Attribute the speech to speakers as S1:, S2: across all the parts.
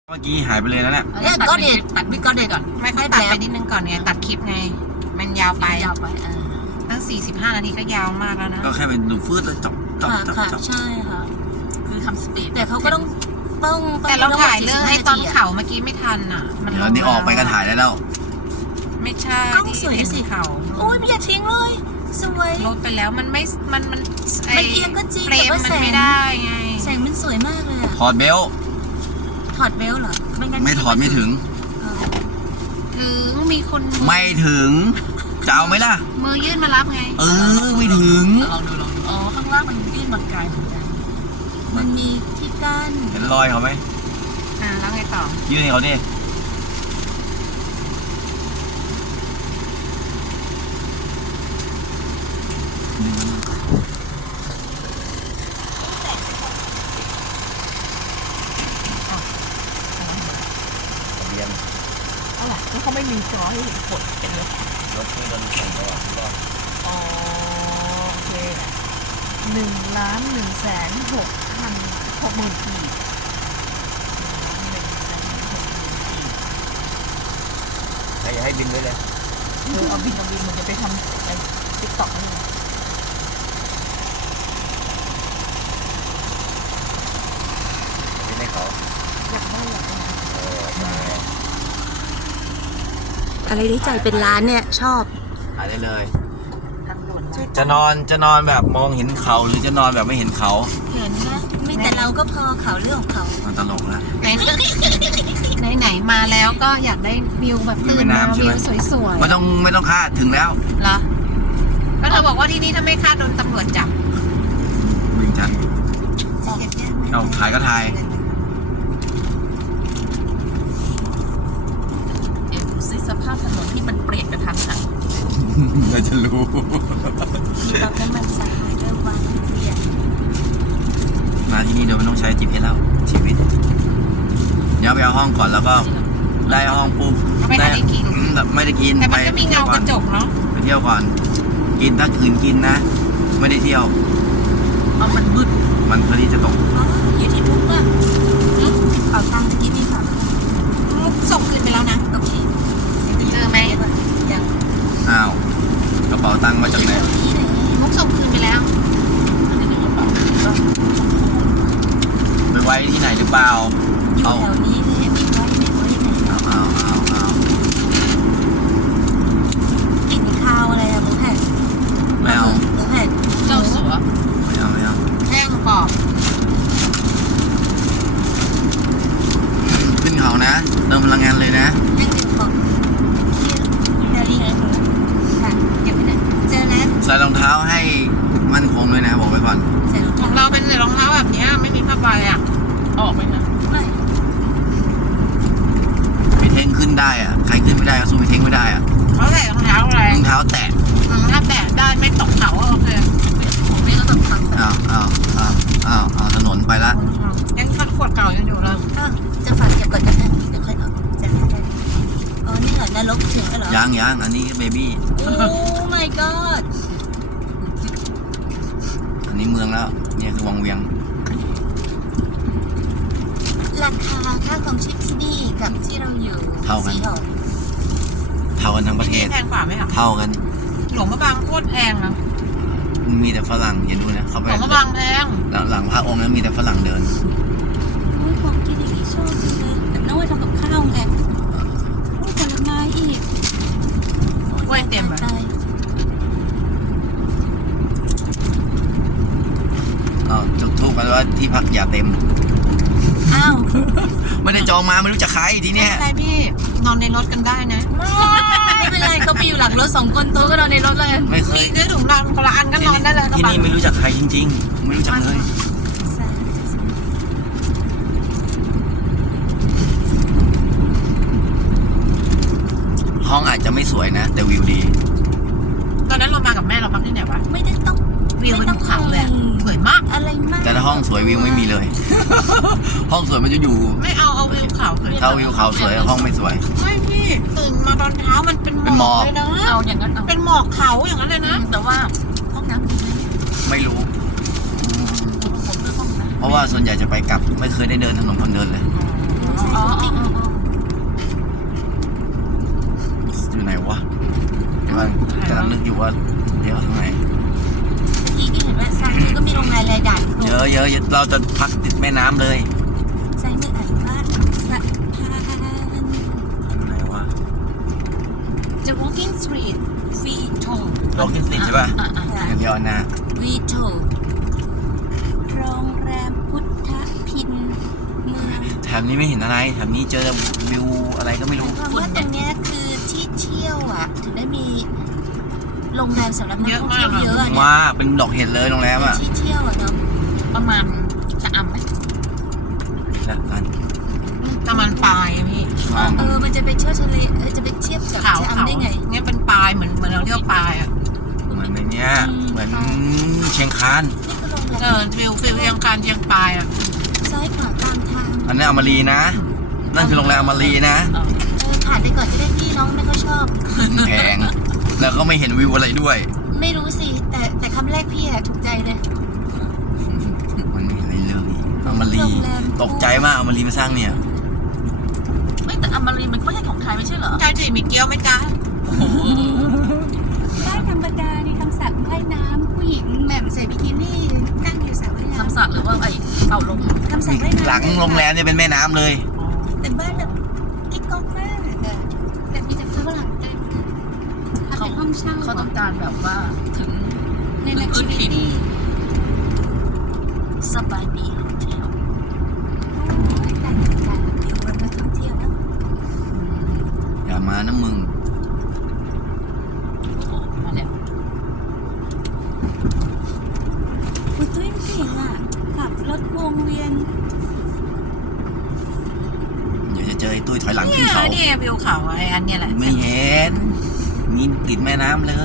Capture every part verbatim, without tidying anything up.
S1: เมื่อกี้หายไปเลยนะเนี่ย
S2: เนี่ยก็เด็ดตัดบิ๊กก็เด็ดก่อน
S3: ไม่ค่อยตัดไปนิดนึงก่อนไงตัดคลิปไงมันยาวไป
S2: ยาวไปอ่า
S3: ตั้งสี่สิบห้านาทีก็ยาวมากแล้วนะ
S1: ก็แค่เป็นดูฟืดแล้วจบจบ
S2: ค่ะ
S1: จบ
S2: ค่ะ
S1: จบ
S2: ใช่ค่ะคือทำสปีดแต่เขาก็ต้องต้อง
S3: แต่เราถ่ายเรื่องไอ้ตอนเขาเมื่อกี้ไม่ทันอ่ะมัน
S1: เดี๋ยวนี้ออกไปก็ถ่ายได้แล้ว
S3: ไม่ใช่ที่เห็นเขา
S2: โอ้ยไม่อยากทิ้งเลยสวย
S3: ลดไปแล้วมันไม่มันมัน
S2: มันเอียงก็จริง
S3: เฟรม
S2: แต่ว่า
S3: มัน
S2: แสง
S3: ไม่ได้ไง
S2: แสงมันสวยมากเลยอะ
S1: ถอดเบลต์
S2: ถอดเบลต์เหรอไม่งั้น
S1: ไม่ถอดไม่ถึง
S2: อ๋อ
S3: ถึงมีคน
S1: ไม่ถึงจะเอาไหมล่ะ
S3: มือยื่นมารับไง
S1: เออไม่ถึง
S2: ลองดูลองดูอ๋อข้างล่างมันยื่นมาไกลเหมือนกันมันมีที่กั้น
S1: เห็นรอยเขาไหม
S3: อ่าแล้วไงต่อ
S1: ยื่นให้เขาดิทะเบียน
S2: อะไรแล้วเขาไม่มีจอให้กดเป็นเลย
S1: รถที่เราดูของเรารอบ
S2: อ๋อโอเคหนึ่งล้านหนึ่งแสนหกพันหกหมื่นกีบ
S1: ให้ให้บินไว้เลย
S2: เออเอาบินเอาบินมันจะไปทำไอ้ติ๊กต็อกนี่
S1: บินให้เขา
S2: อยากได้อยากได้
S1: เออได้
S2: อะไรที่ใจเป็นล้านเนี่ยชอบ
S1: ถ่ายได้เลย
S2: ทางด่วนมา
S1: จะนอนจะนอนแบบมองเห็นเขาหรือจะนอนแบบไม่เห็นเขา
S2: เห็นไหมไม่แต่เราก็พอเขาเรื่องของเขา
S1: มันตลกแล้ว
S3: ไหนไหนไหนมาแล้วก็อยากได้วิวแบบตื่นมาวิวสวย
S1: ไม่ต้องไม่ต้องคาดถึงแล้ว
S3: ๆเหรอแล้วเธอบอกว่าที่นี่ถ้าไม่คาดโดนตำรวจจับ
S1: วิ่งชัน
S2: เห็นไหม
S1: เอาถ่ายก็ถ่าย
S2: เดี๋ยวดูซิสภาพถนนที่มันเปลี่ยนกระทันหัน
S1: เราจะรู้
S2: มีปั๊มน้ำมันสายไฮเดอร์วันเวียน
S1: มาที่นี่เดี๋ยวไม่ต้องใช้ จี พี เอส แล้วชีวิตเดี๋ยวไปเอาห้องก่อนแล้วก็ได้ห้องปุ๊บ
S3: ก็ไม่ได้กิน
S1: อืมแบบไม่ได้กิน
S3: แต่มันก็มีเงากระจกเนาะ
S1: ไปเที่ยวก่อน กินถ้าคืนกินนะ ไม่ได้เที่ยว
S2: เอามันมืด
S1: มันพอดีจะตก
S2: อ๋ออยู่ที่ปุ๊บอะเอาตังค์ตะกี้นี่ค่ะ
S3: ส่งคืนไปแล้วนะ
S2: โอเค
S3: เจอไหม
S2: ยัง
S1: อ้าวกระเป๋าตังค์มาจากไหน
S2: นี่เลย
S3: มุกส่งคืนไปแล้ว
S2: อันนี้กระเป๋าก็
S1: ไปไว้ที่ไหนหรือเปล่า
S2: อยู่
S1: เอา
S2: แถวนี้เลยไม่ไว้ไม่ไว้ไหน
S1: เอาเอาเอาเอา
S2: กินข้าวอะไรอะหมูแผ่น
S1: ไม่เอา
S2: หมูแผ่น
S3: เจ้าสัว
S1: ไม่เอาไม่เอา
S3: แห้งกรอบ
S1: ขึ้นเขานะเติมพลังงานเลยนะ
S2: ยังดึงของที่นาฬิกาค่ะเก็บไว้หน่อยเจอแล้ว
S1: ใส่รองเท้าให้มั่นคงด้วยนะบอกไว้ก่อน
S2: ใส่รอง
S3: ขอ
S2: เท้าง
S3: เราเป็นรองเท้าแบบนี้ไม่มีผ้าใบอ่ะ
S2: ออกไหมคะไม่
S1: พี่เท้งขึ้นได้อะใครขึ้นไม่ได้ก็สู้พี่เท้งไม่ได้อะ
S3: เขาใส่รองเท้าอะไร
S1: รองเท้าแตะ
S3: รองเท้าแตะได้ไม่ตกเขาโอเค
S2: ผมไม่ก็แบบทำแบบ
S1: อ้าวอ้าวอ้าวอ้าวอ้าวถนนไปละ
S3: ยังคัดขวดเก่ายังอยู่เลย
S2: อ้าวจะฝากเก็บก่อนกันนะเดี๋ยวค่อยเอาจะได้ได้อ๋อนี่เหรอนรกถึงแล้วเหรอ
S1: ยังยังอันนี้เบบี้
S2: โอ้ my god
S1: อันนี้เมืองแล้วเนี่ยคือวังเวียง
S2: ราคาค่าของชีพที่นี่กับที่เราอยู่
S1: เท่ากัน
S2: สีหอม
S1: เท่ากันทั้งประเทศ
S3: แพงกว่าไหมคะ
S1: เท่ากัน
S3: หลวงพระบางโคตรแพงนะ
S1: มีแต่ฝรั่งอย่าดูนะเขาไป
S3: หลวงพระบางแพง
S1: หลังหลังพระองค์นั้นมีแต่ฝรั่งเดิน
S2: โอ้ยของกินอย่างนี้ชอบจังเลยแต่น้องไว้ทำกับข้าวไงโอ้ยผลไม้อีก
S3: กล้วยเต็มเลย
S2: ตาย
S1: อ้าวจุดทูบกันว่าที่พักอย่าเต็ม
S2: อ้าว
S1: ไม่ได้จองมาไม่รู้จะใครที
S3: ไม่
S1: เนี้ย
S3: เป็นไรพี่นอนในรถกันได้นะ
S2: ไม่เป็นไรเขาไปอยู่หลังรถสองคนตัวก็นอนในรถเลย
S1: ไม่เค
S3: มี
S1: ย
S3: ซื้อถุงนอนคนละอันก็นอนได้เลยกระ
S1: ที่
S3: บะ
S1: นี่ไม่รู้จักใครจริง ๆ ไม่รู้จักเลย ห้องอาจจะไม่สวยนะ แต่วิวดี
S3: ตอนนั้นเรามากับแม่เราพักที่ไหนวะ
S2: ไม่ได้ต้อง
S3: วิวมันภูเขาเลยอะสวยมาก
S2: อะไรมาก
S1: แต่ถ้าห้องสวยวิวไม่มีเลย ห้องสวยมันจะอยู่
S3: ไม่เอาเอาวิวเขาสวย
S1: ถ้าวิวเขาสวยห้องไม่สวย
S3: ไม่พี่ตื่นมาตอนเช้ามันเป็นห
S1: เป็น
S3: ม
S1: หม
S3: อ
S1: อก ก
S3: เลยนะ
S2: เอาอย่างนั้นเอา
S3: เป็นหมอกเขาอย่างนั้นเลยนะ
S2: แต่ว่าห้องน้ำดีไหม
S1: ไม่รู้
S2: ผมเลือกห้องน้ำ
S1: เพราะว่าส่วนใหญ่จะไปกลับไม่เคยได้เดินถนนคนเดินเลย
S2: อ๋ออ๋อ
S1: เราจะพักติดแม่น้ำเลย
S3: ซ้ายมืออ่านว่าสะพาน
S1: อะไรวะ
S3: The Walking Street วีโท
S1: โลกินสิใช่ป่ะ
S3: อ่าอ่า
S1: อย่างเดียวนะ
S3: วีโทโรงแรมพุทธพินเมือง
S1: แถบนี้ไม่เห็นอะไรแถบนี้เจอวิวอะไรก็ไม่รู้
S3: เพราะว่าตรงเนี้ยคือที่เที่ยวอ่ะ ถึงได้มีโรงแรมสำหรับนักท่องเที่ยวเยอะอะเนี่ย
S1: ว่าเป็นดอกเห็ดเลยโรงแรม
S3: เป็น
S1: อ่ะ
S3: ที่เที่ยวอ่ะเนาะประมาณจะอ่ำไหม
S1: แล้วกัน
S4: ประมาณปลายอะพี่
S3: เออมันจะไปเที่ยวทะเลเออจะไปเทียบกับ
S4: ขาว
S3: จะ
S4: ขาว
S3: อ่ำได้ไง
S4: เนี่ยเป็นปลายเหมือนเหมือนเราเรียกปลายอ่ะ
S1: เหมือนในเนี้ย
S3: อืม
S1: เหมือนเชียงคาน
S3: นี่คือโรงแร
S4: เอ
S3: ม
S4: อฟิลฟิลยังการยังปลายอ่ะ
S3: ซ้ายขวาตามทาง
S1: อันนั้นอมรีนะ นั่นคือโรงแรมอมรีนะ
S3: เออผ่านไปก่อนก็ได้พี่น้องไม่ค่อยชอบ
S1: แพงแล้วก็ไม่เห็นวิวอะไรด้วย
S3: ไม่รู้สิ แต่แต่คำแรกพี่อะถูกใจเลย
S1: มันไม่เห็นอะไรเลยอมรี
S3: โรงแรม
S1: ตกใจมากอมรีมาสร้างเนี่ย
S2: ไม่แต่อมรีมันก็ไม่ใช่ของไทยไม่ใช่เหรอ
S4: ใช่สิมีเกี๊ยวไหมจ๊ะ
S3: ได้ธรรมดาในคำสั่งว่ายน้ำผู้หญิงแหม่มใส่บิกินี่นั่งอยู่สระว่ายน้
S2: คำสั่งหรือว่าไอ้เป่าลม
S3: ำคำสั่งว่ายน้ำ
S1: หลังโรงแรมเนี่ยเป็นแม่น้ำเลย
S3: แต่บ้านแบบกิ๊กก๊อกมากอะแบบมีแต่ฝรั่งเต็มทำเป็นห้องเช่า
S2: เขาต้องการแบบว่าถึง
S3: ในแอคทิวิตี้
S2: สบายดีโฮเทล
S3: การการเดี๋ยววันนักท่องเที่ยวเนาะ
S1: อย่ามานะมึง
S2: โอ้โหมาแล้ว
S3: อุ้ยตุ้ยเก่งอ่ะขับรถวงเวียน
S1: เดี๋ยวจะเจอไอ้ตุ้ยถอยหลัง
S4: เนี่
S1: ขึ้น
S4: ย
S1: เขา
S4: เนี่ยวิวเขาไอ้อันเนี้ยแหละ
S1: ไม่เห็นมีติดแม่น้ำเลย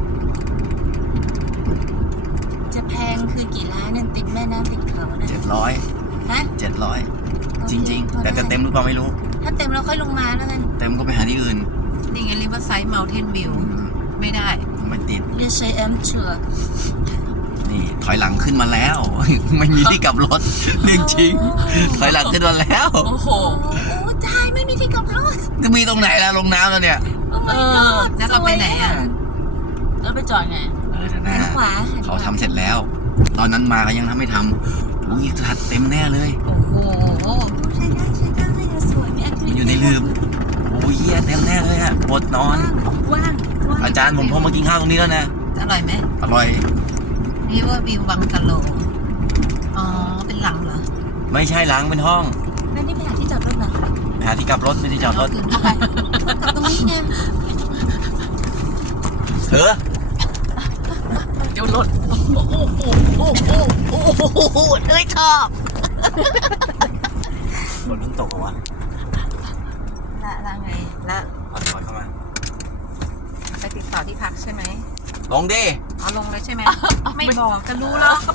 S3: จะแพงคือกี่ล้านนั่นติดแม่น้ำติดเขานะ
S1: เจ็ดร้อย
S3: ฮะ
S1: เจ็ดร้อยจริง
S3: โอ
S1: ๆ
S3: เค
S1: แต่จะเต็มหรือเปล่าไม่รู้
S3: ถ้าเต็มเราค่อยลงมาแล้วกัน
S1: เต็มก็ไปหาที่อื่น
S4: นี่ไงริเวอร์ไซด์เมลเทนวิวไม่ได้
S1: ไม่ติด
S3: เรียกใช้แอมเชือ
S1: นี่ถอยหลังขึ้นมาแล้ว ไม่มีที่กลับรถเรื่องจริง ถอยหลังขึ้นมาแล้ว
S2: โอ้โห
S3: โอ้ตายไม่มีที่กลับรถ
S1: จะมีตรงไหนล่ะลงน้ำแล้วเนี่ย
S3: โอ้ my
S2: เออ
S3: god
S4: แล้วเราไปไหนอะ
S3: สวย
S2: แล้วไปจอดไง
S1: เออเดี๋ยวนะ
S3: หันขวาหันขวา
S1: เขาทำเสร็จแล้ว ตอนนั้นมาก็ยังทำไม่ทำอุ้ยทัดเต็มแน่เลย
S4: โอ้โห
S3: ใช้ได้ใช้ได้อะสวยมีแอคทิวิตี้
S1: อยู่ในลืม โอ้ยเหี้ยเต็มแน่เลยอะปวดนอน
S3: ว่างว่าง
S1: อาจารย์ผมพอมากินข้าวตรงนี้แล้วนะ
S4: อร่อยไหม
S1: อร่อย
S4: ริเวอร์วิวบังกะโลอ๋อเป็นหลังเหรอ
S1: ไม่ใช่หลังเป็นห้อง
S3: แล้วนี่ไปหาที่จอดรถเหรอ
S1: ไปหาที่กลับรถไม่ได้จอดรถ
S4: คืนเข้าไป
S3: กลับตรงนี้ไง
S1: เถอะ
S2: เดี๋ยวรถโอ้โหโอ้โหโอ้โหโอ้โหเอ้ยชอบ
S1: ฝนเพิ่งตกเหรอวะ
S4: ละละไงละ
S1: เอาถอยเข้ามา
S4: ไปติดต่อที่พักใช่ไหม
S1: ลงดิ
S4: เอาลงเลยใช่ไหม ไม่บอกจะรู้แล้ว